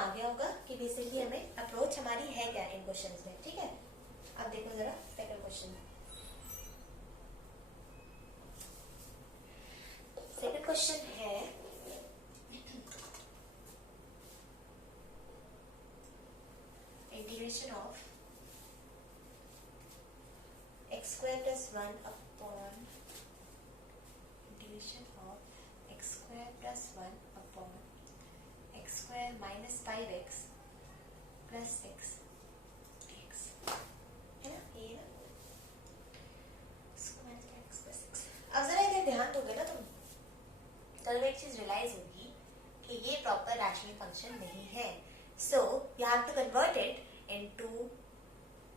आ गया होगा कि बेसिकली हमें अप्रोच हमारी है क्या इन क्वेश्चंस में, ठीक है। अब देखो जरा सेकंड क्वेश्चन। सेकंड क्वेश्चन है integration of x square plus 1 upon integration of x square plus 1 upon x square minus 5x plus 6 dx, है ना ये ना square minus 5x plus 6। अब जरा इधर ध्यान दोगे ना तुम तो एक चीज रियलाइज होगी कि ये प्रॉपर रैशनल फंक्शन नहीं है। So you have to convert it into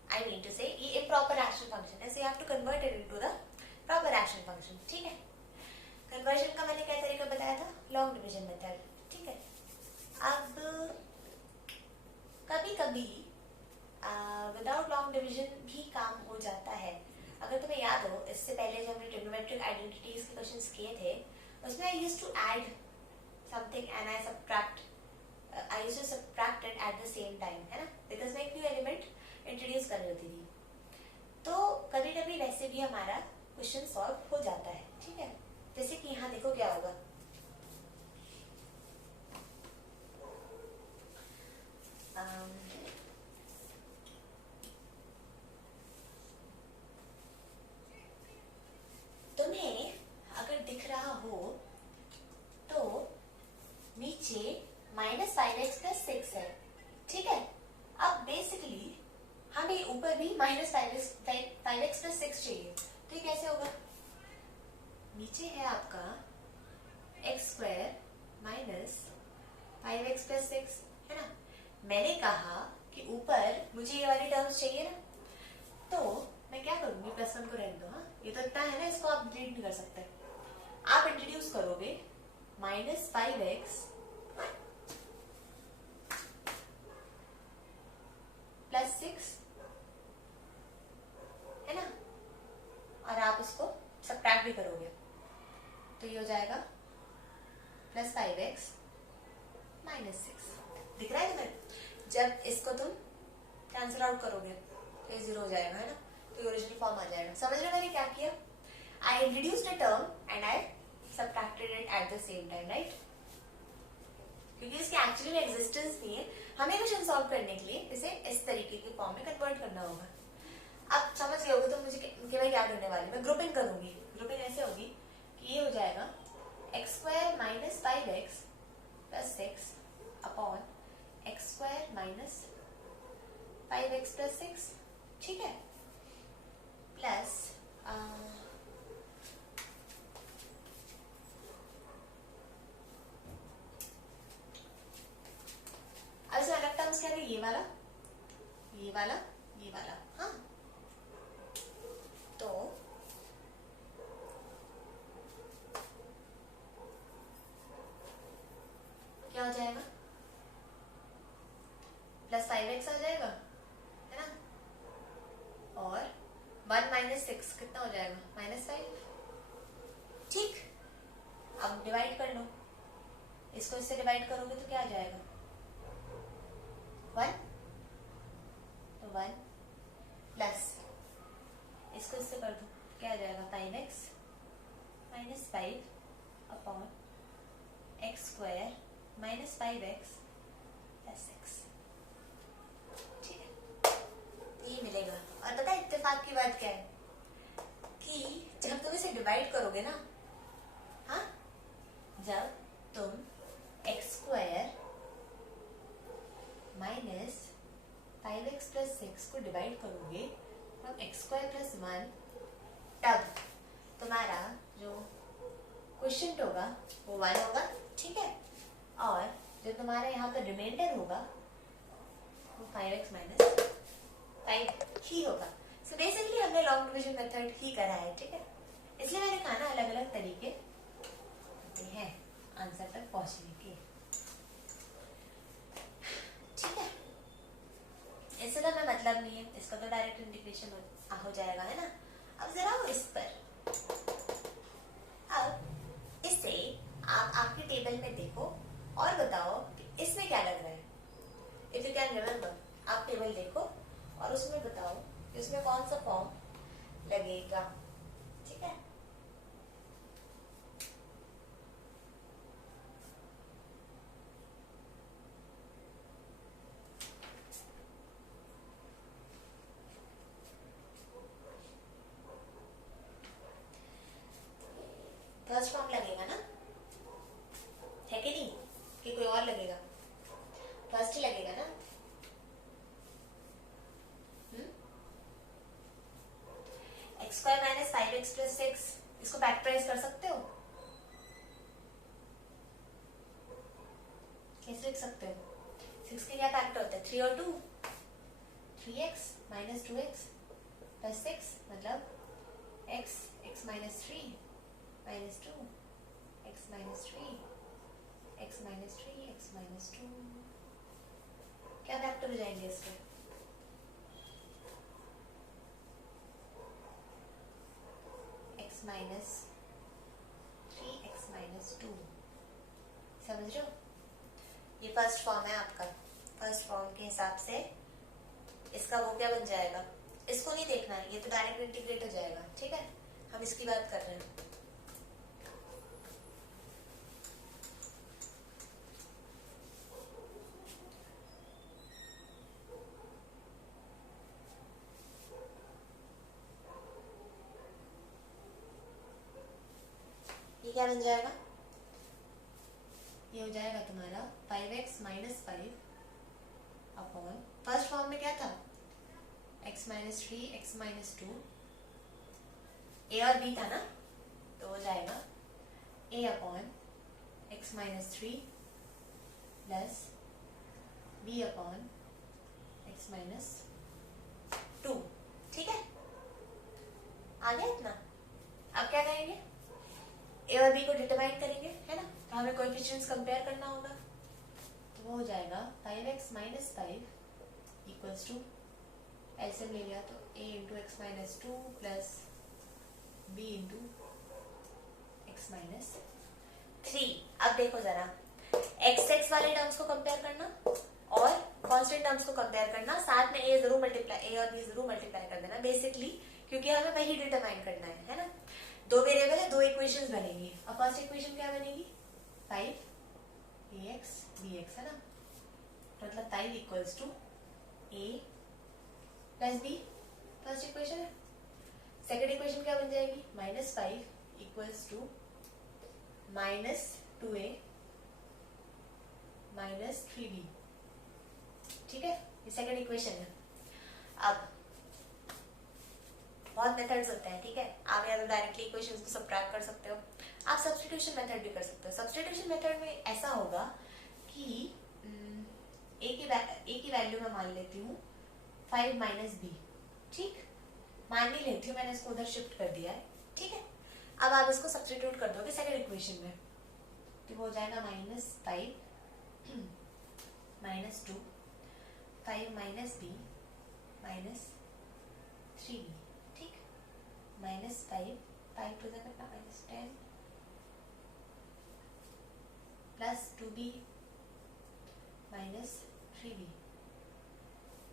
I mean to say ये improper rational function है, so you have to convert it into the proper rational function, ठीक है। कन्वर्जन का मैंने क्या तरीका बताया था, लॉन्ग डिवीजन मेथड, ठीक है। अब कभी कभी विदाउट लॉन्ग डिवीजन भी काम हो जाता है। अगर तुम्हें याद हो इससे पहले जब हमने ट्रिग्नोमेट्रिक आइडेंटिटीज के क्वेश्चंस किए थे उसमें I used to add something and I used to subtract it at the same time, है ना, बिकॉज मैं एक न्यू एलिमेंट इंट्रोड्यूस कर रही होती थी। तो कभी कभी वैसे भी हमारा क्वेश्चन सॉल्व हो जाता है, ठीक है। जैसे कि यहाँ देखो क्या होगा, तुम्हें अगर दिख रहा हो तो नीचे -5x + 6 है, ठीक है। अब बेसिकली हमें ऊपर भी -5x + 6 चाहिए, तो ये कैसे होगा, नीचे है आपका x² - 5x + 6, है ना। मैंने कहा कि ऊपर मुझे ये वाली टर्म्स चाहिए ना, तो मैं क्या करूंगी, +1 को रहने दो, हाँ ये तो इतना है ना, इसको आप डिलीट नहीं कर सकते। आप इंट्रोड्यूस करोगे -5x + 6, है ना, और आप उसको सबट्रैक्ट भी करोगे तो ये हो जाएगा +5x - 6। दिख रहा है तुम्हें, जब इसको तुम कैंसिल आउट करोगे तो ये 0 हो जाएगा, है ना, तो ओरिजिनल फॉर्म आ जाएगा। समझ रहे हो मैंने क्या किया, I introduced a term and I subtracted it at the same time, right, क्योंकि इसकी एक्चुअली में एग्जिस्टेंस नहीं है। हमें क्वेश्चन सॉल्व करने के लिए इसे इस तरीके के फॉर्म में कन्वर्ट करना होगा। अब समझ गए होगे तो मुझे कि मैं क्या करने वाली, मैं ग्रुपिंग करूंगी। ग्रुपिंग ऐसे होगी कि ये हो जाएगा x² - 5x + 6 upon x² - 5x + 6, ठीक है, प्लस अब इसमें अलग टर्म्स क्या है, ये वाला, ये वाला, ये वाला, हाँ, तो क्या हो जाएगा, +5x आ जाएगा, है ना, और 1 - 6 कितना हो जाएगा, -5, ठीक। अब डिवाइड कर लो, इसको इससे डिवाइड करोगे तो क्या आ जाएगा, 1, तो 1 प्लस इसको इससे कर दो क्या आ जाएगा, 5x - 5 अपॉन x² - 5x + 6, ठीक है, ये मिलेगा। और पता है इत्तेफाक की बात क्या है कि जब तुम इसे डिवाइड करोगे ना, हाँ, जब तुम x² - 5x + 6 को डिवाइड करोगे तो x² + 1, तब तुम्हारा जो क्वेश्चन होगा वो 1 होगा, ठीक है, और जो तुम्हारा यहाँ पर रिमाइंडर होगा वो 5x - 5 ही होगा। सो बेसिकली हमने लॉन्ग डिवीजन मेथड ही करा है, ठीक है, इसलिए मैंने कहा ना अलग अलग तरीके होते हैं आंसर तक पहुंचने के, ठीक है। इससे तो हमें मतलब नहीं है, इसका तो डायरेक्ट इंटीग्रेशन हो जाएगा, है ना। अब जरा वो इस पर, अब इसे आप आपकी टेबल में देखो और बताओ कि इसमें क्या लग रहा है, इफ यू कैन रिमेम्बर, आप टेबल देखो और उसमें बताओ कि उसमें कौन सा फॉर्म लगेगा, ठीक है। फर्स्ट फॉर्म लगेगा ना, है कि नहीं, कि कोई और लगेगा? फर्स्ट ही लगेगा ना। X square minus 5x plus 6, इसको फैक्टराइज कर सकते हो? कैसे लिख सकते हो? 6 के क्या फैक्टर होते हैं? 3 और 2, 3x माइनस 2x प्लस 6, मतलब x minus 3 minus 2, x minus 3, x minus 3, x minus 2, क्या फैक्टर हो जाएंगे इसके? x माइनस 3, x माइनस 2, समझ रहे हो? ये फर्स्ट फॉर्म है आपका। फर्स्ट फॉर्म के हिसाब से इसका वो क्या बन जाएगा, इसको नहीं देखना है, ये तो डायरेक्ट इंटीग्रेट हो जाएगा, ठीक है। हम इसकी बात कर रहे हैं। ये क्या बन जाएगा? ये हो जाएगा तुम्हारा 5x minus 5 upon, first form में क्या था? x माइनस 3, x माइनस 2, ए और बी था ना, तो हो जाएगा a upon x minus 3 plus b upon x minus 2, ठीक है। आ गया इतना? अब क्या करेंगे? ए और बी को डिटरमाइन करेंगे, है ना, तो हमें कोएफिशिएंट्स कंपेयर करना होगा, तो वो हो जाएगा 5x माइनस 5 इक्वल्स टू, ऐसे ले लिया तो a into x minus 2 plus b into x minus 3। अब देखो जरा, x वाले टर्म्स को कंपेयर करना और कांस्टेंट टर्म्स को कंपेयर करना, साथ में a जरूर मल्टीप्लाई, a और b जरूर मल्टीप्लाई कर देना बेसिकली, क्योंकि हमें वही डिटरमाइन करना है ना। दो वेरिएबल है, दो इक्वेशंस बनेगी। अब फर्स्ट इक्वेशन क्या बनेगी? 5ax bx, है ना, मतलब 5 equals to a plus b, first equation है। सेकंड इक्वेशन क्या बन जाएगी? Minus 5 equals to minus 2a minus 3b, ठीक है, ये सेकंड इक्वेशन है। अब बहुत मेथड्स होते हैं, ठीक है। आप या तो डायरेक्टली इक्वेशंस को सब्ट्रैक्ट कर सकते हो, आप सब्स्टिट्यूशन मेथड भी कर सकते हो। सब्स्टिट्यूशन मेथड में ऐसा होगा कि ए की वैल्यू मैं मान लेती हूँ 5 माइनस बी, ठीक, मान नहीं लेती हूँ, मैंने इसको उधर शिफ्ट कर दिया है, ठीक है। अब आप इसको सब्स्टिट्यूट कर दोगे सेकंड इक्वेशन में, तो वो हो जाएगा minus 5 minus 2, 5 minus B minus 3b, ठीक, माइनस 5 टू द कितना, minus 10 plus 2b minus 3b,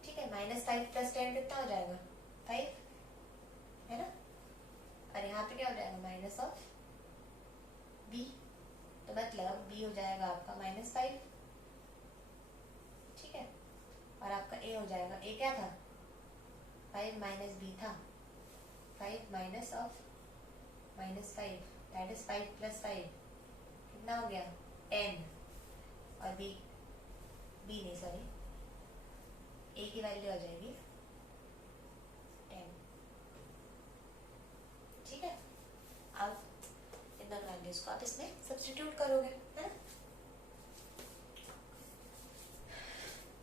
ठीक है। माइनस 5 प्लस 10 कितना हो जाएगा? 5, है ना, और यहाँ पे क्या हो जाएगा? माइनस ऑफ b, तो मतलब b हो जाएगा आपका माइनस 5, ठीक है, और आपका a हो जाएगा, a क्या था? 5 माइनस b था, 5 minus of minus 5, that is 5 plus 5, कितना हो गया? 10, और b नहीं सॉरी, a की वैल्यू आ जाएगी 10, ठीक है। अब इन दोनों वैल्यूज को आप इसमें सब्स्टिट्यूट करोगे, है ना।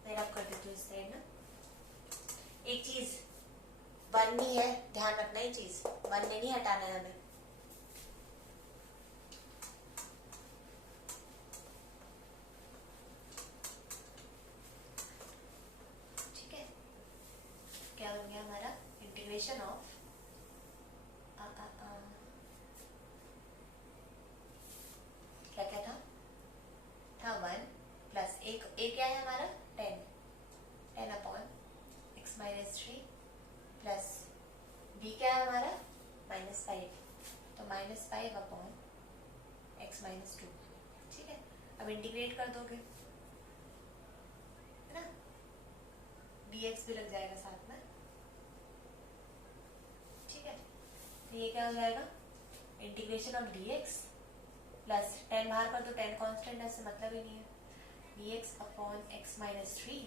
मैं रब कर देती हूँ इस साइड ना। एक चीज बननी है, ध्यान रखना, ये चीज बनने नहीं हटाना है हमें, ठीक है। क्या बन गया हमारा? इंटीग्रेशन ऑफ क्या क्या था 1 प्लस एक क्या है हमारा 10, -3 प्लस b क्या है हमारा -5, तो -5 अपॉन x -2। ठीक है, अब इंटीग्रेट कर दोगे है ना, dx भी लग जाएगा साथ में। ठीक है, तो ये क्या हो जाएगा, इंटीग्रेशन ऑफ dx प्लस 10 बाहर कर दो, 10 कांस्टेंट है, इससे मतलब ही नहीं है, dx अपॉन x -3।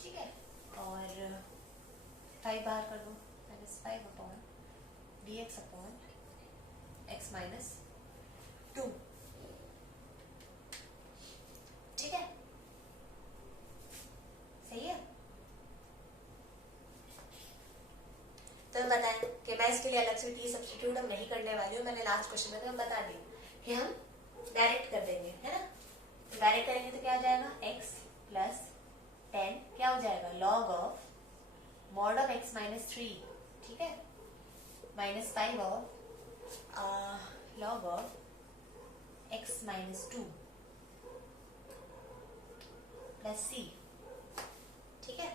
ठीक है, और 5 बाहर कर दो, -5 अपॉन dx अपॉन x -2। ठीक है, सही है। तो मैं बताएं कि मैं इसके लिए अलग से t सब्स्टिट्यूट हम नहीं करने वाली हूँ, मैंने लास्ट क्वेश्चन में तो हम बता दी कि हम डायरेक्ट कर देंगे, है ना। तो डायरेक्ट करेंगे तो क्या हो जाएगा, x प्लस 10 क्या हो जाएगा, log of mod of x -3। ठीक है, -5 of log of x -2 plus c। ठीक है,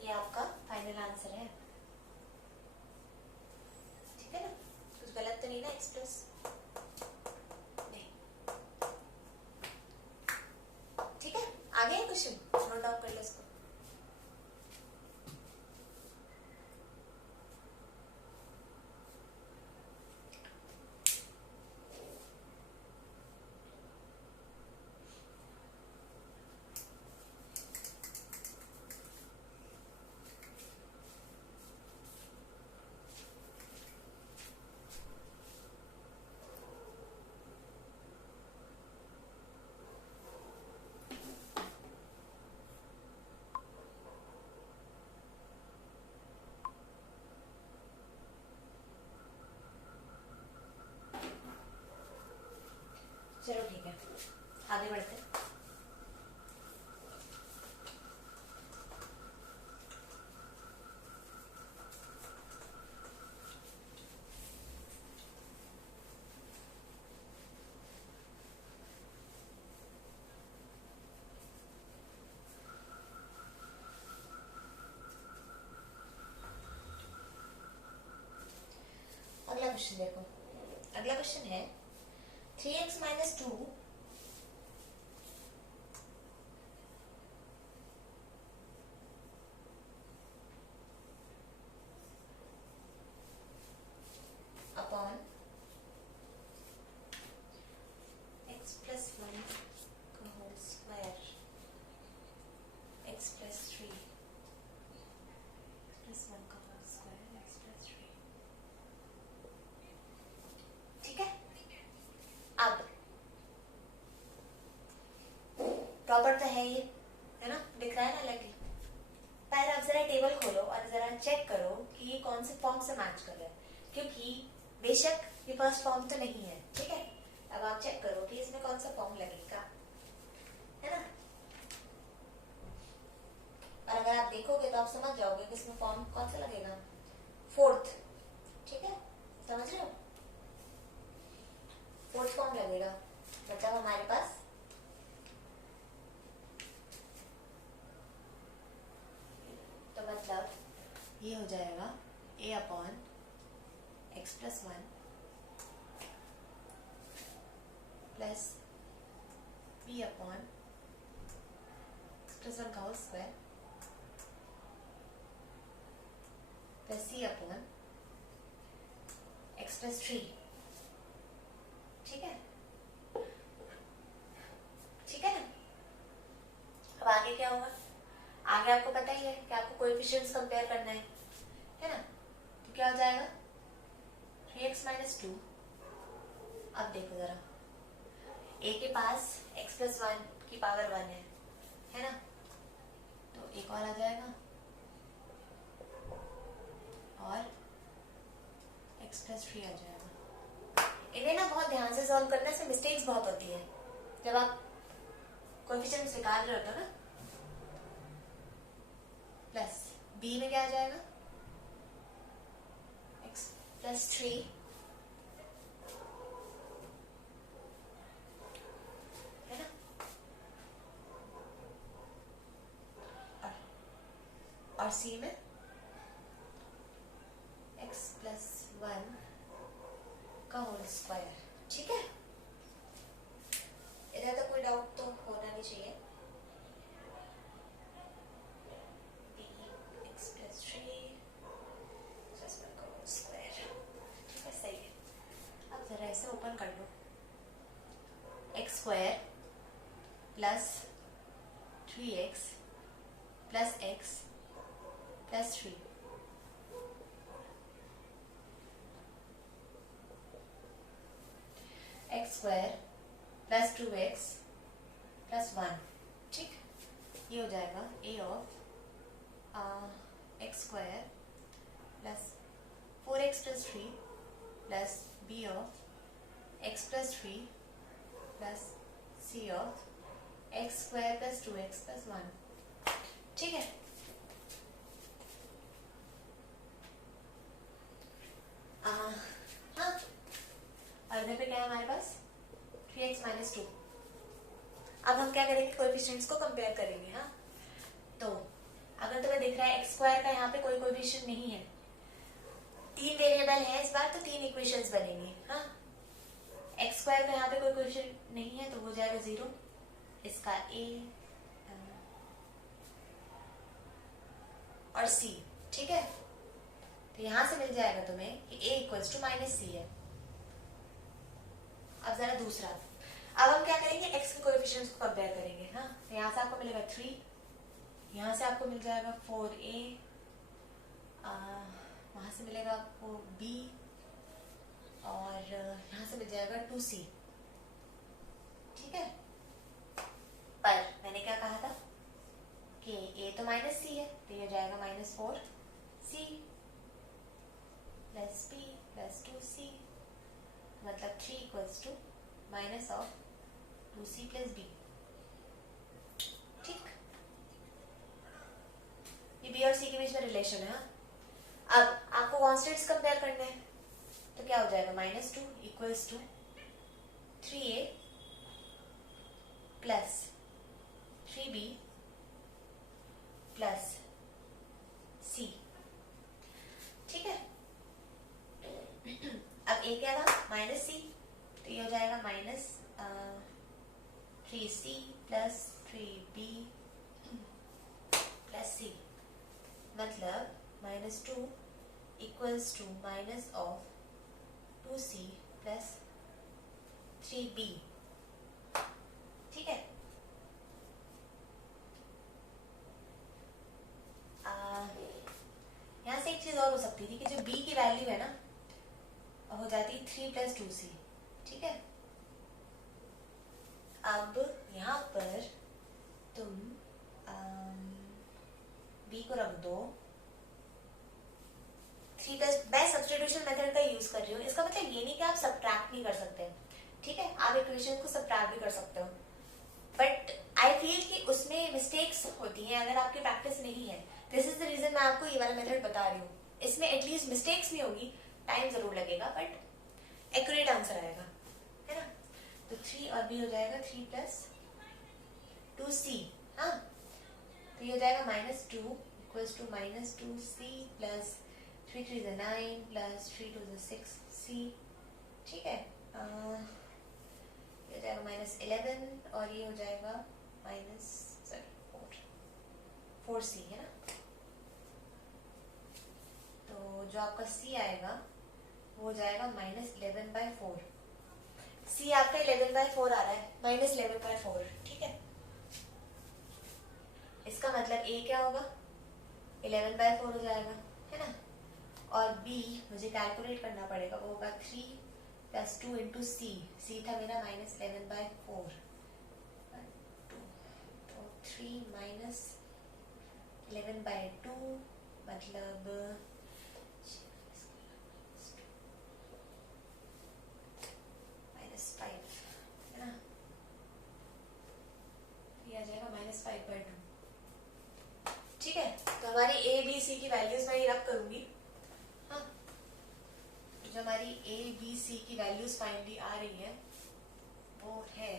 ये आपका फाइनल आंसर है। ठीक है ना, कुछ गलत तो नहीं ना, एक्सप्रेस नहीं। ठीक है, आगे है क्वेश्चन, नोट डाउन कर लो इसको। चलो ठीक है, आगे बढ़ते हैं। अगला क्वेश्चन देखो, अगला क्वेश्चन है 3x -2 अपॉन x + 1 का होल स्क्वायर x + 3 x + 1 का होल स्क्वायर x + 3। ठीक है, अब प्रॉपर तो है ये, है ना, दिख रहा है ना अलग ही। पहले आप जरा टेबल खोलो और जरा चेक करो कि ये कौन से फॉर्म से मैच कर रहा है, क्योंकि बेशक ये फर्स्ट फॉर्म तो नहीं है। ठीक है, अब आप चेक करो कि इसमें कौन सा फॉर्म लगेगा, है ना। और अगर आप देखोगे तो आप समझ जाओगे कि इसमें फॉर्म कौन सा लगेगा, फोर्थ। ठीक है, समझ रहे हो, फोर्थ फॉर्म लगेगा। मतलब हमारे पास तो मतलब ये हो जाएगा a upon x + 1 plus b upon x + 1 का whole square plus c upon x + 3। ठीक है, ठीक है ना। अब आगे क्या होगा, आगे आपको पता ही है कि आपको कोएफिशिएंट्स कंपेयर करना है ना। तो क्या हो जाएगा, 3x -2। अब देखो जरा, a के पास x + 1 की पावर 1 है ना, तो एक और आ जाएगा और x + 3 आ जाएगा। इन्हें ना बहुत ध्यान से सॉल्व करने से मिस्टेक्स बहुत होती है जब आप कोएफिशिएंट्स निकाल रहे होते हो ना। प्लस बी में क्या आ जाएगा, x प्लस 3 है ना, और सी में x प्लस 1 का होल स्क्वायर। ठीक है, इधर तक कोई डाउट तो होना नहीं चाहिए। x प्लस 3 का होल स्क्वायर, ठीक है, सही है। अब जरा इसे ओपन कर लो, x square plus 3x plus x plus 3, x square plus 2x plus 1, ठीक, ये हो जाएगा a of x square plus 4x plus 3 plus b of x plus 3 plus c of x square plus 2x plus 1, ठीक है। हाँ, अर्धे पे क्या है हमारे पास, 3x माइनस 2। अब हम क्या करेंगे, कोएफिशिएंट्स को कंपेयर करेंगे। हाँ, तो अगर तुम्हें दिख रहा है एक्स स्क्वायर का यहाँ पे कोई कोएफिशिएंट नहीं है, 3 वेरिएबल है इस बार, तो 3 इक्वेशंस बनेंगी। हाँ, एक्स स्क्वायर का यहाँ पे कोई कोएफिशिएंट नहीं है तो हो जाएगा 0, इसका a और c, ठीक है। तो यहां से मिल जाएगा तुम्हें कि a इक्वल्स टू माइनस सी है। अब जरा दूसरा, अब हम क्या करेंगे, x के कोएफिशिएंट्स को कंपेयर करेंगे। हाँ, तो यहाँ से आपको मिलेगा 3, यहाँ से आपको मिल जाएगा 4a, वहां से मिलेगा आपको b, और यहाँ से मिल जाएगा 2c, ठीक है। पर मैंने क्या कहा था कि a तो माइनस सी है, तो ये हो जाएगा minus 4c plus b plus 2c, मतलब 3 equals to minus of 2c plus b, ठीक। ये b और c के बीच में रिलेशन है। अब आपको कॉन्स्टेंट्स कंपेयर करने हैं, तो क्या हो जाएगा, minus 2 equals to 3a plus 3b plus c, ठीक है। अब a क्या था, माइनस सी, तो ये हो जाएगा minus 3c plus 3b plus c, मतलब minus 2 equals to minus of 2c plus 3b, ठीक है। यहाँ से एक चीज और हो सकती थी कि जो b की वैल्यू है ना, हो जाती 3 प्लस 2c, ठीक है। अब यहाँ पर तुम b को रख दो 3 प्लस, मैं सब्स्टिट्यूशन मेथड का यूज कर रही हूँ, इसका मतलब ये नहीं कि आप सब्ट्रैक्ट नहीं कर सकते, ठीक है, आप इक्वेशन को सब्ट्रैक्ट भी कर सकते हो, बट आई फील कि उसमें मिस्टेक्स होती हैं अगर आपकी प्रैक्टिस नहीं है। दिस इज द रीजन मैं आपको ये वाला मेथड बता रही हूँ, इसमें एटलीस्ट मिस्टेक्स नहीं होगी, टाइम जरूर लगेगा बट एक्यूरेट आंसर आएगा, है ना। तो 3 और b हो जाएगा 3 प्लस 2c, हाँ, तो ये हो जाएगा minus 2 equals to minus 2c plus 3 3 is 9 प्लस 3 2 is 6c, ठीक है। ये हो जाएगा माइनस 11 और ये हो जाएगा माइनस 4c, है ना। तो जो आपका c आएगा वो हो जाएगा माइनस 11/4, c आपका 11/4 आ रहा है, माइनस 11/4, ठीक है। इसका मतलब a क्या होगा, 11/4 हो जाएगा, है ना, और b मुझे कैलकुलेट करना पड़ेगा, वो होगा 3 प्लस 2 इंटू c, c था मेरा माइनस 11/4, तो 3 माइनस 11/2 मतलब -5, है ना, ये आ जाएगा -5/2, ठीक है। तो हमारी a b बी सी की वैल्यूज मैं रब करूंगी। हाँ, जो हमारी ए बी सी की वैल्यूज फाइनली आ रही है वो है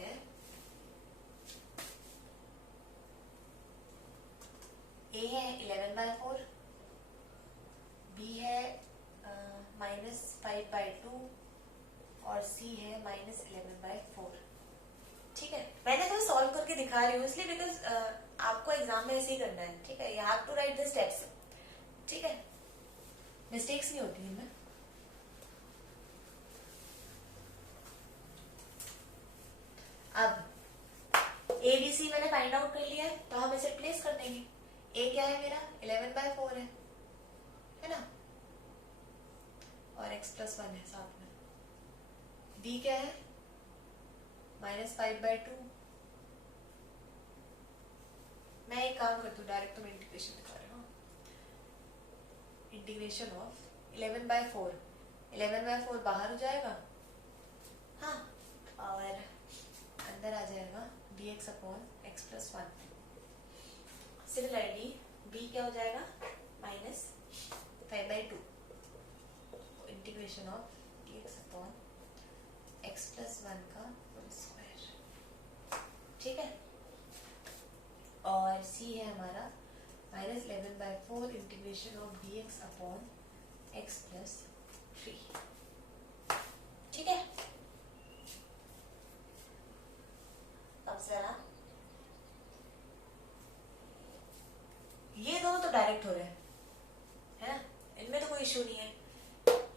ए है 11/4, बी है -5/2 और सी है -11/4। ठीक है, मैंने तो सॉल्व करके दिखा रही हूँ इसलिए बिकॉज आपको एग्जाम में ऐसे ही करना है। ठीक है, you have to write the steps. ठीक है, मिस्टेक्स नहीं होती इनमें। अब ए बी सी मैंने फाइंड आउट कर लिया है तो हम इसे रिप्लेस कर देंगे। ए क्या है मेरा 11/4 है ना, और x+1 है साथ में। बी क्या है -5/2। मैं एक काम करती हूँ, डायरेक्ट तो मैं इंटीग्रेशन दिखा रही हूँ। इंटीग्रेशन ऑफ 11/4, 11/4 बाहर हो जाएगा, हाँ, और अंदर आ जाएगा dx/x+1। सिमिलरली b क्या हो जाएगा -5/2, इंटीग्रेशन ऑफ dx/x+1 का होल स्क्वायर। ठीक है, और c है हमारा -11/4 इंटीग्रेशन ऑफ dx/x+3। ठीक है, अब जरा ये दोनों तो डायरेक्ट हो रहे हैं, है ना, इनमें तो कोई इशू नहीं है।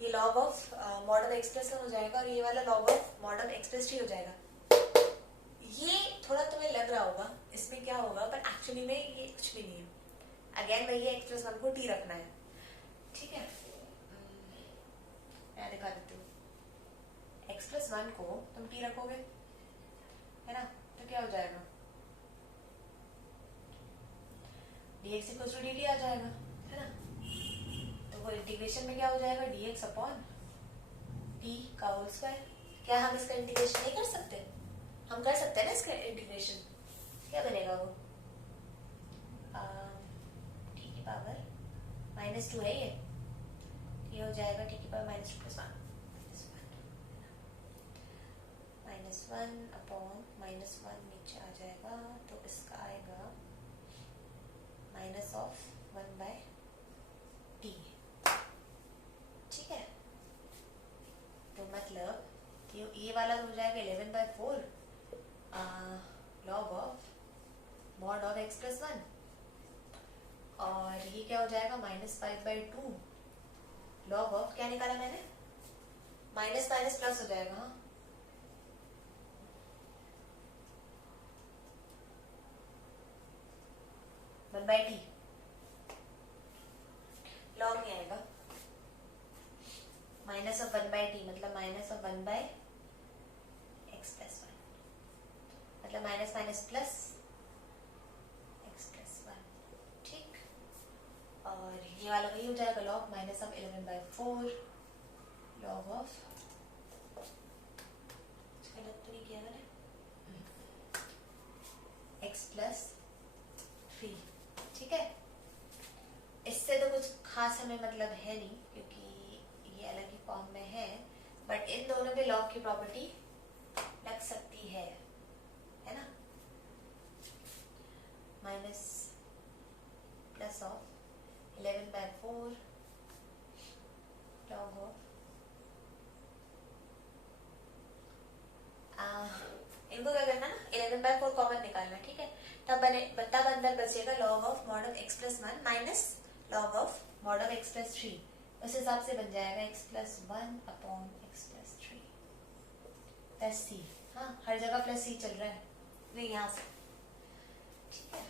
ये log of mod of x+1 हो जाएगा और ये वाला log of mod of x+3 हो जाएगा। ये थोड़ा तुम्हें लग रहा होगा इसमें क्या होगा, पर एक्चुअली में ये कुछ भी नहीं है। अगेन वही x+1 को t रखना है। ठीक है, मैं दिखा देती हूँ। x+1 को तुम t रखोगे, है ना, तो क्या हो जाएगा dx=dt आ जाएगा, है ना। तो वो इंटीग्रेशन में क्या हो जाएगा dx/t का होल स्क्वायर। क्या हम इसका इंटीग्रेशन नहीं कर सकते? हम कर सकते हैं ना इसका इंटीग्रेशन। क्या बनेगा वो t की पावर -2 है ये हो जाएगा t की पावर -2 + 1 -1/-1 नीचे आ जाएगा तो इसका आएगा -1/t। ठीक है, तो मतलब कि ये वाला हो जाएगा 11/4 log of mod of x+1, और ये क्या हो जाएगा -5/2 log ऑफ, क्या निकाला मैंने, माइनस माइनस प्लस हो जाएगा, हाँ, 1/t। लॉग नहीं आएगा, -1/t मतलब -1/x+1 मतलब माइनस माइनस प्लस x+1। ठीक, और ये वाला वही हो जाएगा log -11/4 log ऑफ, गलत तो नहीं किया मैंने, x+3। ठीक है, इससे तो कुछ खास हमें मतलब है नहीं क्योंकि ये अलग ही फॉर्म में है, बट इन दोनों पे लॉग की प्रॉपर्टी लग सकती है ना, minus plus of 11/4 log of, इनको क्या करना ना 11/4 कॉमन निकालना। ठीक है, तब अंदर बचेगा log of mod of x+1 minus log of mod of x+3। उस हिसाब से बन जाएगा x+1/x+3 प्लस c। हाँ, हर जगह प्लस c चल रहा है, नहीं यहाँ से। ठीक है,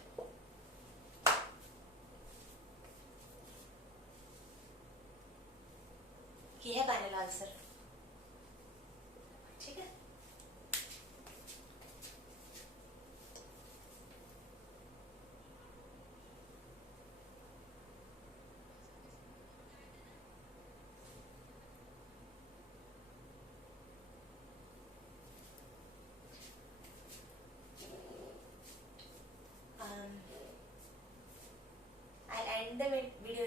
ये है फाइनल आंसर। ठीक है, I'll end the video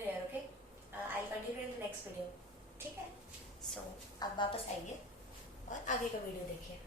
next video, ठीक है? सो आप वापस आइए और आगे का वीडियो देखिए।